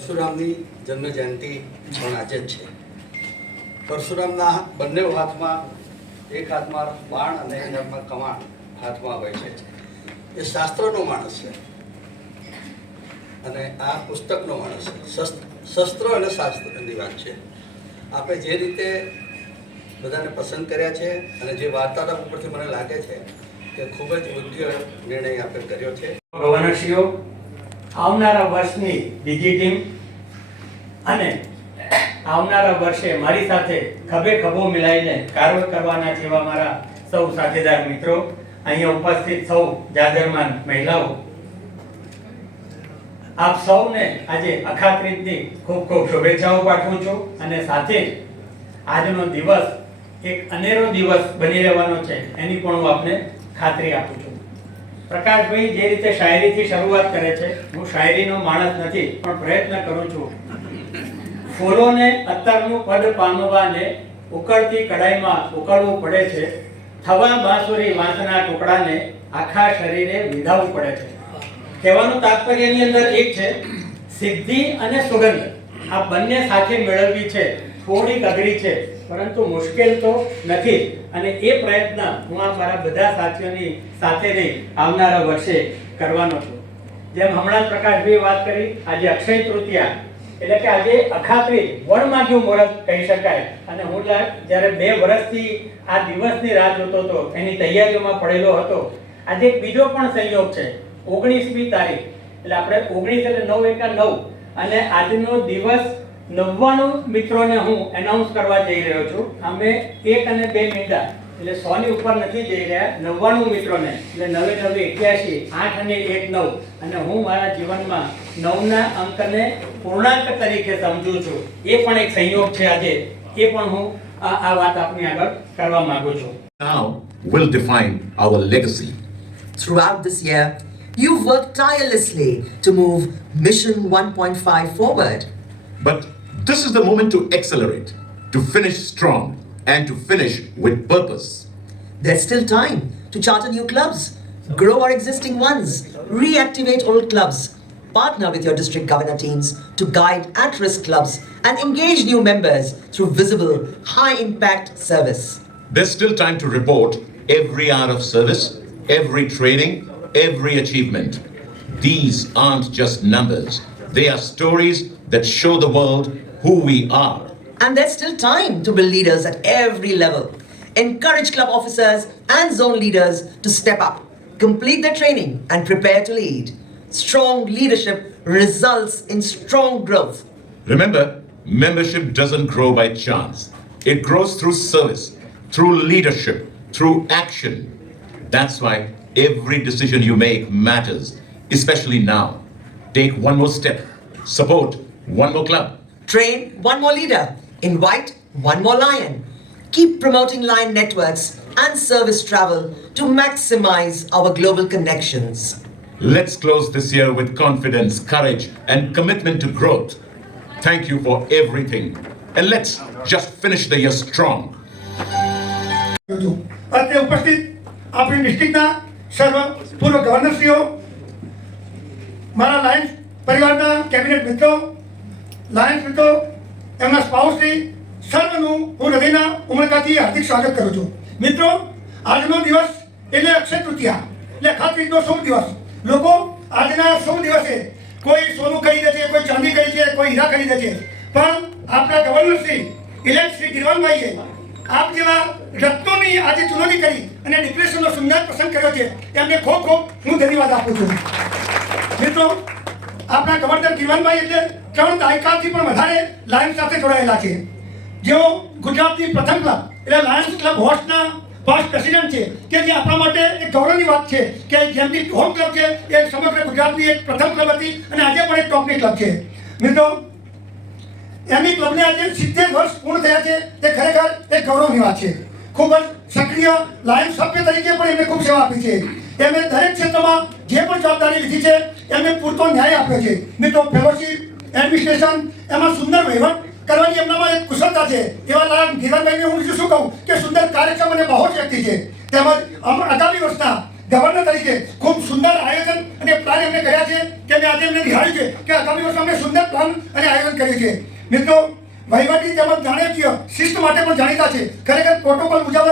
પરશુરામની જન્મ જયંતિ પણ આજે જ છે. પરશુરામના બંને હાથમાં એક હાથમાં બાણ અને એક હાથમાં કમાણ હાથમાં હોય છે. એ શાસ્ત્રનો માણસ છે અને આ પુસ્તકનો માણસ છે. શસ્ત્ર અને શાસ્ત્રની વાત છે. આપણે જે રીતે બધાને પસંદ કર્યા છે અને જે વાર્તાલાપ ઉપરથી મને લાગે છે કે ખૂબ જ યોગ્ય નિર્ણય આપણે કર્યો છે. ગવર્નરશ્રીઓ, આવનારા વર્ષની બીજી ટીમ અને આવનારા વર્ષે મારી સાથે ખભે ખભો મિલાઈને કાર્ય કરવાના જેવા મારા સૌ સાથીદાર મિત્રો, અહીંયા ઉપસ્થિત સૌ જાજરમાન મહિલાઓ, આપ સૌને આજે અખાત્રીજની ખૂબ ખૂબ શુભેચ્છાઓ પાઠવું છું અને સાથે જ આજનો દિવસ એક અનેરો દિવસ બની રહેવાનો છે એની પણ હું આપને ખાતરી આપું છું. પ્રકાશભાઈ જે રીતે શાયરીથી શરૂઆત કરે છે, હું શાયરીનો માણસ નથી પણ પ્રયત્ન કરું છું. ફૂલોને અત્તરનું પદ પામવાને ઉકળતી કડાઈમાં ઉકળવું પડે છે, થવા બાંસુરી વાંસના ટુકડાને આખા શરીરે વિધાવવું પડે છે. કહેવાનું તાત્પર્યની અંદર એક છે, સિદ્ધિ અને સુગંધ આ બંને સાથે મેળવવી છે થોડીક અઘરી છે, પરંતુ મુશ્કેલ તો નથી. અને એ પ્રયત્ન હું આ મારા બધા સાથીઓની સાથે રહી આવનારા વર્ષે કરવાનો છું. જેમ હમણાં પ્રકાશભાઈ વાત કરી, આજે અક્ષય તૃતીયા એટલે કે આજે અખાત્રીજ વણમાગ્યું મુહૂર્ત કહી શકાય. અને હું જ્યારે 2 વર્ષથી આ દિવસની રાહ જોતો હતો, એની તૈયારીઓમાં પડેલો હતો. આજે એક બીજો પણ સંયોગ છે, 19મી તારીખ એટલે આપણે 19 એટલે 9 એકા 9 અને આજનો દિવસ 99 મિત્રોને હું એનાઉન્સ કરવા જઈ રહ્યો છું. અમે 1 અને 2 મીંડા એટલે 100 ની ઉપર નથી જઈ રહ્યા, 99 મિત્રોને એટલે 9 9 81, 8 અને 1 9 અને હું મારા જીવનમાં 9 ના અંકને પૂર્ણાંક તરીકે સમજું છું. એ પણ એક સંયોગ છે આજે, એ પણ હું આ વાત આપની આગળ કરવા માંગુ છું. Now will define our legacy. Throughout this year, you've worked tirelessly to move Mission 1.5 forward. But this is the moment to accelerate, to finish strong, and to finish with purpose. There's still time to charter new clubs, grow our existing ones, reactivate old clubs, partner with your district governor teams to guide at-risk clubs and engage new members through visible, high-impact service. There's still time to report every hour of service, every training, every achievement. These aren't just numbers. They are stories that show the world who we are. And there's still time to build leaders at every level. Encourage club officers and zone leaders to step up, complete their training and prepare to lead. Strong leadership results in strong growth. Remember, membership doesn't grow by chance. It grows through service, through leadership, through action. That's why every decision you make matters, especially now. Take one more step. Support one more club. Train one more leader. Invite one more lion. Keep promoting lion networks and service travel to maximize our global connections. Let's close this year with confidence, courage, and commitment to growth. Thank you for everything. And let's just finish the year strong. અત્રે ઉપસ્થિત આપણી ડિસ્ટ્રિક્ટના સર્વ પૂર્વ ગવર્નરશ્રીઓ, મારા Lions પરિવારના cabinet મિત્રો, Lions મિત્રો, એમના સ્પાઉસશ્રી, સર્વનું હું હૃદયના ઉમળકાથી હાર્દિક સ્વાગત કરું છું. મિત્રો, આજનો દિવસ એટલે અક્ષય તૃતીયા એટલે અખાત્રીજનો શુભ દિવસ. લોકો આજના શુભ દિવસે કોઈ સોનું ખરીદે છે, કોઈ ચાંદી ખરીદે છે, કોઈ હીરા ખરીદે છે, પણ આપણા ગવર્નરશ્રી ઇલેક્ટ શ્રી ગિરવાનભાઈએ આપ જેવા રત્નોની આજે ચુનૌતી કરી અને ડિપ્રેશનનો સુંદર પ્રસંગ કર્યો છે, એમને ખૂબ ખૂબ હું ધન્યવાદ આપું છું. મિત્રો, આપણા ગવર્નર ગિરવાનભાઈ એટલે 3 દાયકાથી પણ વધારે લાયન્સ સાથે જોડાયેલા છે. જેઓ ગુજરાતની પ્રથમ ક્લબ એટલે લાયન્સ ક્લબ હોસ્ટના પાસ્ટ પ્રેસિડેન્ટ છે, કે જે આપણા માટે એક ગૌરવની વાત છે કે જેમની હોમ ક્લબ છે એ સમગ્ર ગુજરાતની એક પ્રથમ ક્લબ હતી અને આજે પણ એક ટોપની ક્લબ છે. મિત્રો, એમની ક્લબને આજે 70 વર્ષ પૂર્ણ થયા છે, તે ખરેખર એક ગૌરવની વાત છે. ખૂબ જ સક્રિય લાયન્સ સભ્ય તરીકે પણ એમને ખૂબ સેવા આપી છે. એમણે દરેક ક્ષેત્રમાં જે પણ જવાબદારી લીધી છે એમને પૂરતો ન્યાય આપ્યો છે. મિત્રો, ફેલોશિપ, એડમિનિસ્ટ્રેશન, એમાં સુંદર વહીવટ કરવાની એમનામાં એક કુશળતા છે. એવા ગિરવાનભાઈને હું બીજું શું કહું કે સુંદર કાર્યક્ષમ અને બહોશ વ્યક્તિ છે. તેમજ આગામી વર્ષના ગવર્નર તરીકે ખૂબ સુંદર આયોજન અને પ્લાન એમને કર્યા છે કે મેં આજે એમને નિહાળ્યું છે કે આગામી વર્ષે અમે સુંદર પ્લાન અને આયોજન કર્યું છે. મિત્રો, વહીવટી તેમજ નાણાકીય શિસ્ત માટે પણ જાણીતા છે. ખરેખર પ્રોટોકોલ મુજબ